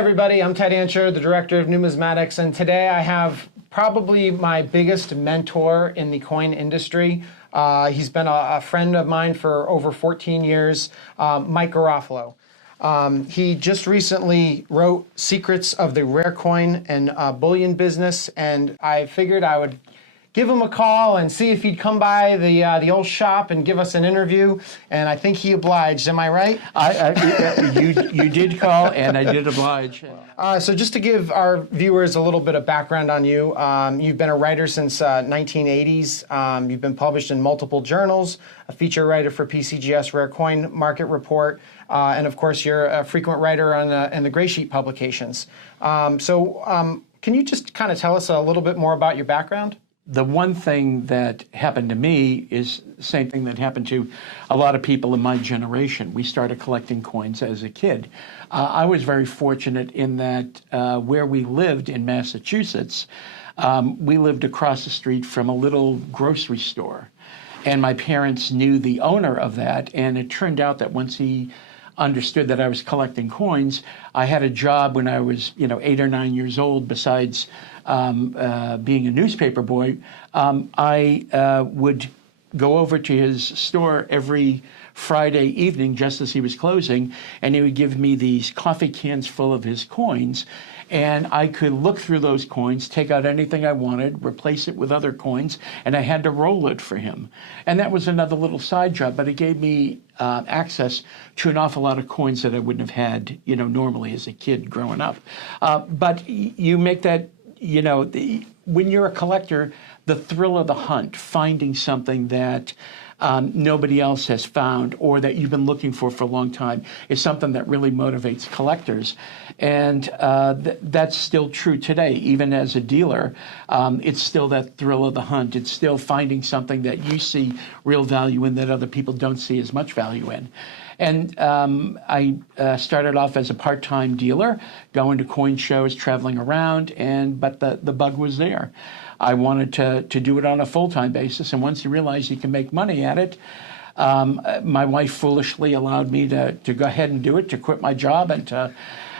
everybody, I'm Ted Ansher, the Director of Numismatics, and today I have probably my biggest mentor in the coin industry. He's been a friend of mine for over 14 years, Mike Garofalo. He just recently wrote Secrets of the Rare Coin and Bullion Business, and I figured I would give him a call and see if he'd come by the old shop and give us an interview, and I think he obliged. Am I right? You did call, and I did oblige. So just to give our viewers a little bit of background on you, you've been a writer since 1980s. You've been published in multiple journals, a feature writer for PCGS Rare Coin Market Report, and of course you're a frequent writer in the Gray Sheet publications. Can you just kind of tell us a little bit more about your background? The one thing that happened to me is the same thing that happened to a lot of people in my generation. We started collecting coins as a kid. I was very fortunate in that where we lived in Massachusetts, we lived across the street from a little grocery store. And my parents knew the owner of that, and it turned out that once he understood that I was collecting coins, I had a job when I was 8 or 9 years old. Besides being a newspaper boy, I would go over to his store every Friday evening just as he was closing, and he would give me these coffee cans full of his coins, and I could look through those coins, take out anything I wanted, replace it with other coins, and I had to roll it for him. And that was another little side job, but it gave me access to an awful lot of coins that I wouldn't have had, normally as a kid growing up. But you make that, when you're a collector, the thrill of the hunt, finding something that nobody else has found or that you've been looking for a long time, is something that really motivates collectors. And that's still true today. Even as a dealer, it's still that thrill of the hunt. It's still finding something that you see real value in that other people don't see as much value in. And I started off as a part-time dealer, going to coin shows, traveling around, but the bug was there. I wanted to do it on a full-time basis, and once you realize you can make money at it, my wife foolishly allowed me to go ahead and do it, to quit my job, and to,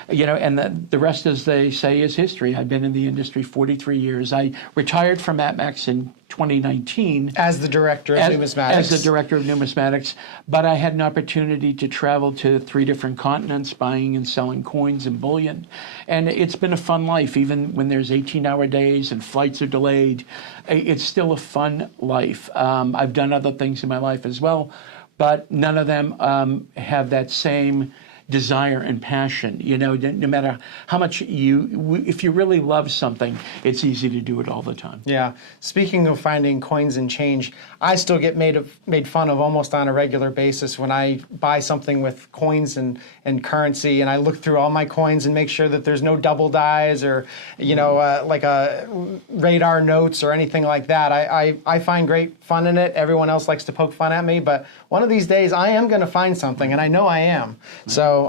and the rest, as they say, is history. I've been in the industry 43 years. I retired from APMEX in 2019. As the Director of Numismatics. As the Director of Numismatics. But I had an opportunity to travel to 3 different continents, buying and selling coins and bullion. And it's been a fun life, even when there's 18-hour days and flights are delayed. It's still a fun life. I've done other things in my life as well, but none of them have that same desire and passion. No matter how much if you really love something, it's easy to do it all the time. Yeah. Speaking of finding coins and change, I still get made fun of almost on a regular basis when I buy something with coins and currency, and I look through all my coins and make sure that there's no double dies or like a radar notes or anything like that. I find great fun in it. Everyone else likes to poke fun at me, but one of these days I am going to find something, and I know I am. So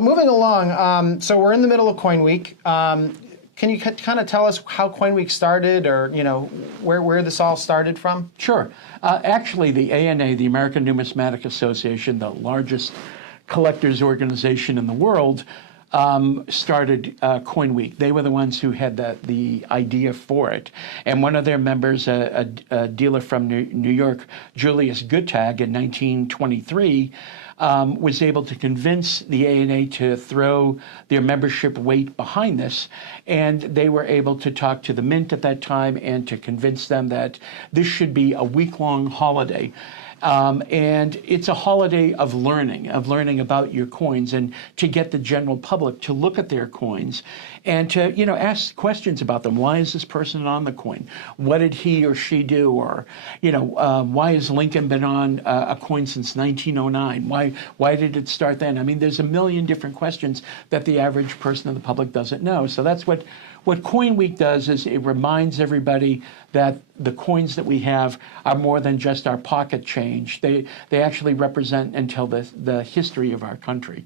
moving along, so we're in the middle of Coin Week. Can you kind of tell us how Coin Week started, or where this all started from? Sure. Actually, the ANA, the American Numismatic Association, the largest collectors organization in the world, started Coin Week. They were the ones who had the idea for it. And one of their members, a dealer from New York, Julius Goodtag, in 1923, was able to convince the ANA to throw their membership weight behind this. And they were able to talk to the Mint at that time and to convince them that this should be a week-long holiday. And it's a holiday of learning about your coins, and to get the general public to look at their coins and to, ask questions about them. Why is this person on the coin? What did he or she do? Or, why has Lincoln been on a coin since 1909? Why did it start then? I mean, there's a million different questions that the average person in the public doesn't know. So that's what Coin Week does, is it reminds everybody that the coins that we have are more than just our pocket change. They actually represent and tell the history of our country.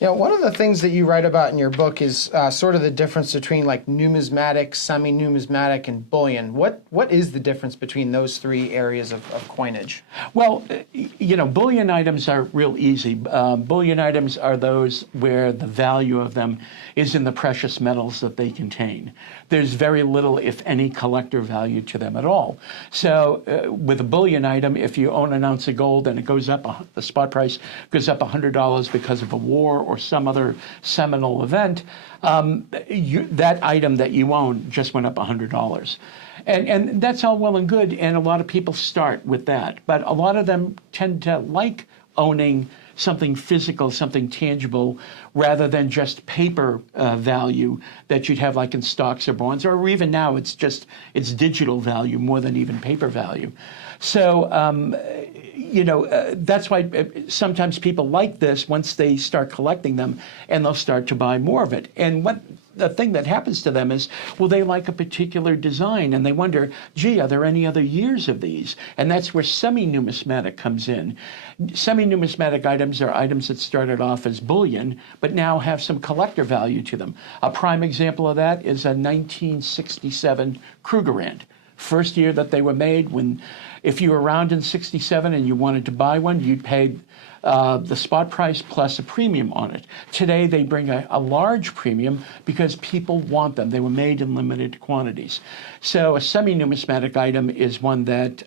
You know, one of the things that you write about in your book is sort of the difference between like numismatic, semi-numismatic, and bullion. What is the difference between those three areas of coinage? Well, you know, bullion items are real easy. Bullion items are those where the value of them is in the precious metals that they contain. There's very little, if any, collector value to them at all. So with a bullion item, if you own an ounce of gold and it goes up, the spot price goes up $100 because of a war or some other seminal event, that item that you own just went up $100. And that's all well and good, and a lot of people start with that. But a lot of them tend to like owning something physical, something tangible, rather than just paper value that you'd have like in stocks or bonds, or even now it's digital value more than even paper value. So, you know, that's why sometimes people like this once they start collecting them, and they'll start to buy more of it. And the thing that happens to them is, well, they like a particular design, and they wonder, gee, are there any other years of these? And that's where semi-numismatic comes in. Semi-numismatic items are items that started off as bullion, but now have some collector value to them. A prime example of that is a 1967 Krugerrand. First year that they were made, if you were around in 67 and you wanted to buy one, you'd pay the spot price plus a premium on it. Today, they bring a large premium because people want them. They were made in limited quantities. So a semi-numismatic item is one that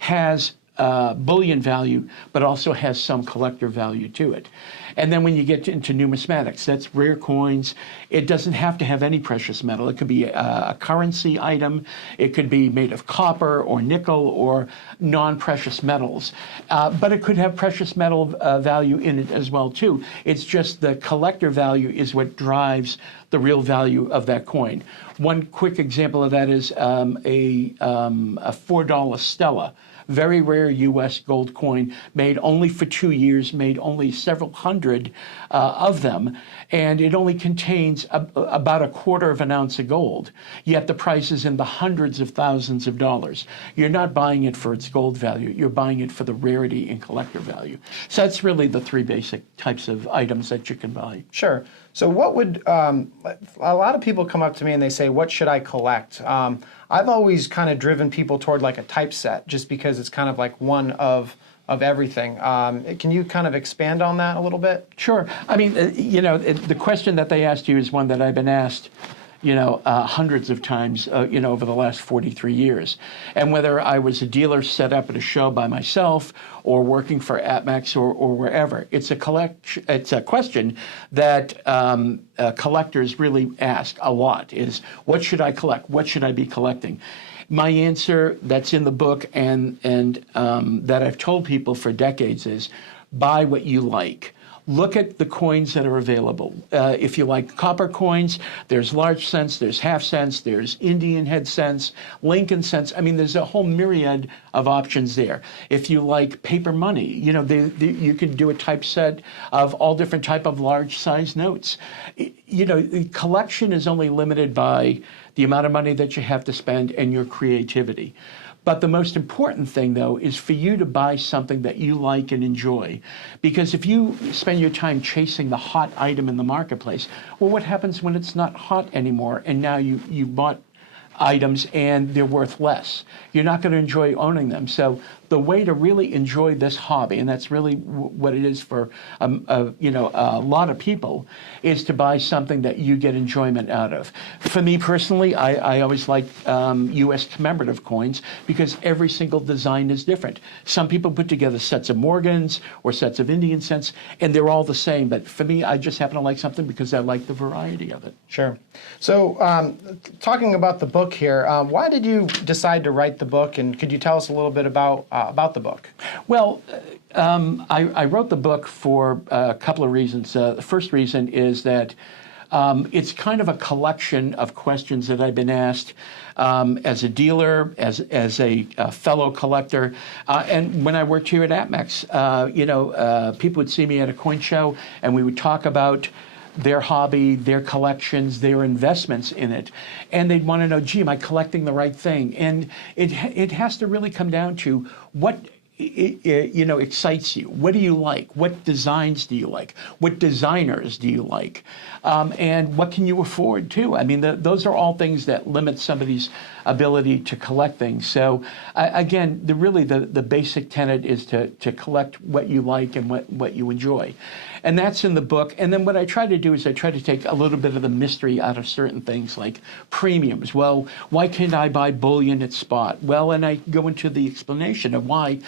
has bullion value, but also has some collector value to it. And then when you get into numismatics, that's rare coins. It doesn't have to have any precious metal. It could be a currency item. It could be made of copper or nickel or non-precious metals. But it could have precious metal value in it as well, too. It's just the collector value is what drives the real value of that coin. One quick example of that is a $4 Stella. Very rare U.S. gold coin, made only for 2 years, made only several hundred of them, and it only contains about a quarter of an ounce of gold, yet the price is in the hundreds of thousands of dollars. You're not buying it for its gold value, you're buying it for the rarity and collector value. So that's really the three basic types of items that you can buy. Sure. So what would, a lot of people come up to me and they say, what should I collect? I've always kind of driven people toward like a typeset, just because it's kind of like one of everything. Can you kind of expand on that a little bit? Sure. I mean, you know, the question that they asked you is one that I've been asked, you know, hundreds of times, you know, over the last 43 years. And whether I was a dealer set up at a show by myself or working for APMEX or wherever, it's a question that collectors really ask a lot is, what should I collect? What should I be collecting? My answer that's in the book and that I've told people for decades is, buy what you like. Look at the coins that are available. If you like copper coins, there's large cents, there's half cents, there's Indian head cents, Lincoln cents. I mean, there's a whole myriad of options there. If you like paper money, you know, you can do a typeset of all different type of large size notes. You know, the collection is only limited by the amount of money that you have to spend and your creativity. But the most important thing, though, is for you to buy something that you like and enjoy. Because if you spend your time chasing the hot item in the marketplace, well, what happens when it's not hot anymore and now you bought items and they're worth less? You're not going to enjoy owning them. So the way to really enjoy this hobby, and that's really what it is for you know, a lot of people, is to buy something that you get enjoyment out of. For me personally, I always like U.S. commemorative coins because every single design is different. Some people put together sets of Morgans or sets of Indian cents, and they're all the same. But for me, I just happen to like something because I like the variety of it. Sure. So talking about the book here, why did you decide to write the book, and could you tell us a little bit about the book? Well, I wrote the book for a couple of reasons. The first reason is that it's kind of a collection of questions that I've been asked as a dealer, as a fellow collector, and when I worked here at APMEX. You know, people would see me at a coin show, and we would talk about their hobby, their collections, their investments in it. And they'd want to know, gee, am I collecting the right thing? And it has to really come down to what excites you? What do you like? What designs do you like? What designers do you like? And what can you afford too? I mean, those are all things that limit somebody's ability to collect things. So again, the basic tenet is to collect what you like and what you enjoy. And that's in the book. And then what I try to do is I try to take a little bit of the mystery out of certain things like premiums. Well, why can't I buy bullion at spot? Well, and I go into the explanation of why,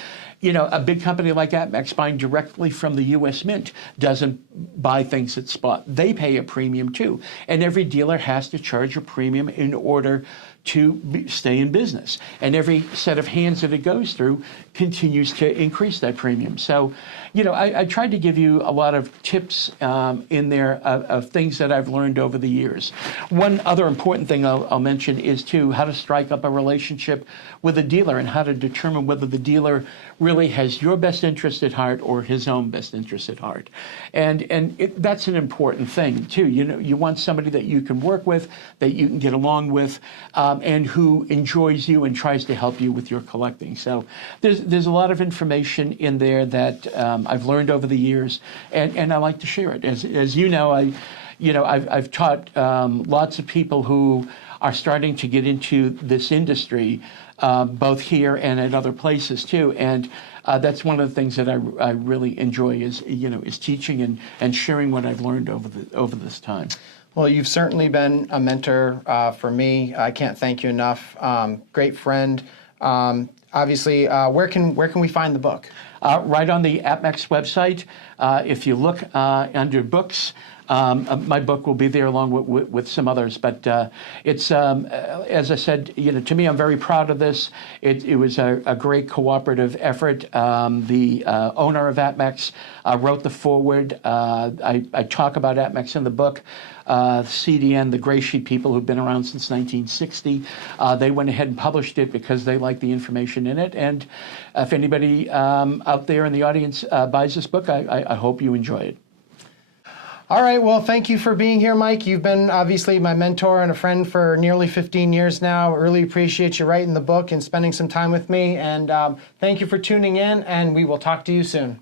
a big company like APMEX buying directly from the U.S. Mint doesn't buy things at spot. They pay a premium too. And every dealer has to charge a premium in order to stay in business. And every set of hands that it goes through continues to increase that premium. So, I tried to give you a lot of tips in there of things that I've learned over the years. One other important thing I'll mention is, too, how to strike up a relationship with a dealer and how to determine whether the dealer really has your best interest at heart or his own best interest at heart. And that's an important thing, too. You want somebody that you can work with, that you can get along with, and who enjoys you and tries to help you with your collecting. So there's a lot of information in there that I've learned over the years, and I like to share it. As you know, I've taught lots of people who are starting to get into this industry, both here and at other places too. And that's one of the things that I really enjoy is teaching and sharing what I've learned over this time. Well, you've certainly been a mentor for me. I can't thank you enough. Great friend. Obviously, where can we find the book? Right on the APMEX website. If you look under books, my book will be there along with some others. But it's, as I said, to me, I'm very proud of this. It was a great cooperative effort. The owner of APMEX wrote the foreword. I talk about APMEX in the book. CDN, the Gray Sheet people who've been around since 1960, they went ahead and published it because they like the information in it. And if anybody out there in the audience buys this book, I hope you enjoy it. All right, well, thank you for being here, Mike. You've been obviously my mentor and a friend for nearly 15 years now. I really appreciate you writing the book and spending some time with me. And thank you for tuning in, and we will talk to you soon.